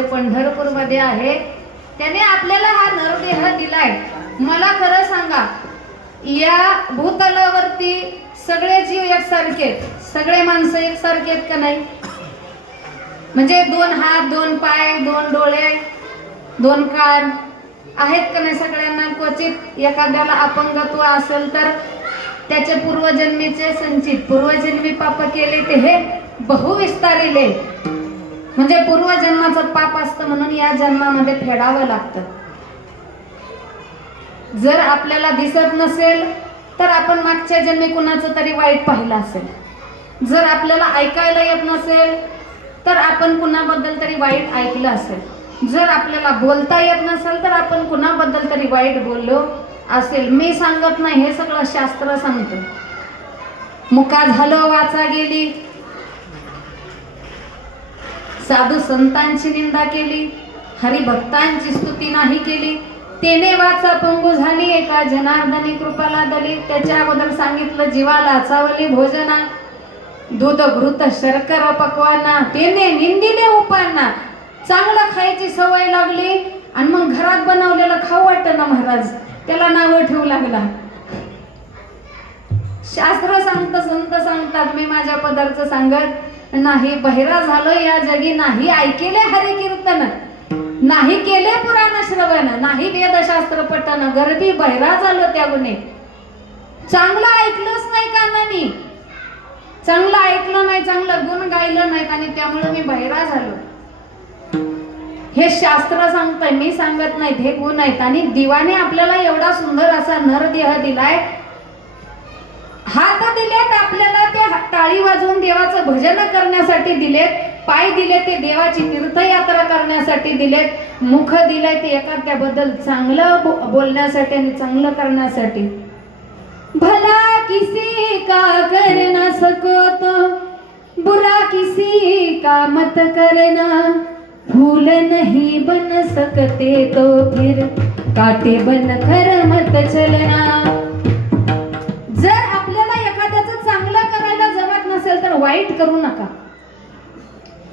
जे पंढरपूरमध्ये आहे त्याने आपल्याला हा नरदेह दिलाय. मला खरं सांगा, या भूतलावरती सगळे जीव एकसारखे आहेत, सगळे माणसं एकसारखे आहेत का नाही? म्हणजे 2 हात, 2 पाय, 2 डोळे, 2 कान आहेत का नाही सगळ्यांना? क्वचित एखाद्याला अपंगत्व असेल तर त्याचे पूर्वजन्मीचे संचित पूर्वजन्मी पाप केले ते हे बहुविस्तारिले, म्हणजे पूर्वजन्माचं पाप असतं म्हणून या जन्मामध्ये फेडावं लागतं. जर आपल्याला दिसत नसेल तर आपण मागच्या जन्मी कुणाचं तरी वाईट पाहिलं असेल. जर आपल्याला ऐकायला येत नसेल तर आपण कुणाबद्दल तरी वाईट ऐकलं असेल. जर आपल्याला बोलता येत नसेल तर आपण कुणाबद्दल तरी वाईट बोललो असेल. मी सांगत नाही, हे सगळं शास्त्र सांगतं. मुका झालो वाचा गेली, साधू संतांची निंदा केली, हरिभक्तांची स्तुती नाही केली, तेने वाचा पंगू झाली, एका जनार्दनी कृपाला दली. त्याच्या अगोदर सांगितलं जीवाला चावली भोजना, दूध घृत शर्कर पकवाना, तेने निंदिले उपांना. चांगलं खायची सवय लागली आणि मग घरात बनवलेलं खाऊ वाटतं ना महाराज, त्याला नाव ठेवू लागला. शास्त्र सांगतं, संत सांगतात, मी माझ्या पदार्थ सांगत नाही. बहिरा झालो या जगी, नाही ऐकेले हरी कीर्तन, नाही केले पुराण श्रवण, नाही वेदशास्त्र पठण, गर्भी बहिरा झालो त्या गुणे. चांगलं ऐकलंच नाही कानानी, चांगलं ऐकलं नाही, चांगलं गुण गायलं नाहीत आणि त्यामुळे मी बहिरा झालो. हे शास्त्र सांगतंय, मी सांगत नाहीत, हे गुण आहेत. आणि देवाने आपल्याला एवढा सुंदर असा नरदेह दिलाय. हात दिलेत आपल्याला त्या टाळी वाजवून देवाचं भजन करण्यासाठी दिलेत, पाय दिले ते देवाची तीर्थयात्रा करण्यासाठी दिलेत, मुख दिले ते एखाद्याबद्दल चांगलं बोलण्यासाठी आणि चांगलं करण्यासाठी. भला किसी का कर ना सको तो बुरा किसी का मत करना, फूल नहीं बन सकते तो फिर काटे बन कर मत चलना. जर आपल्याला एखाद्याचं चांगलं करायला जमत नसेल तर वाईट करू नका.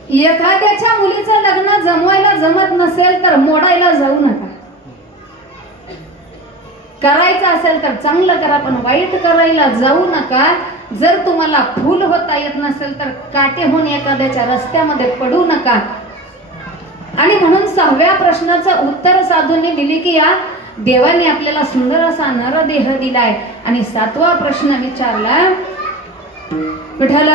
एखाद्याच्या मुलीचं लग्न जमवायला जमत नसेल तर मोडायला जाऊ नका. करायचं असेल तर चांगलं करा, पण वाईट करायला जाऊ नका. जर तुम्हाला फूल होता येत नसेल तर काटे होऊन एखाद्याच्या रस्त्यामध्ये पडू नका. आणि म्हणून 6व्या प्रश्नाचं उत्तर साधूंनी दिली की या देवाने आपल्याला सुंदर असा नरदेह दिलाय. आणि 7वा प्रश्न विचारला, विठ्ठल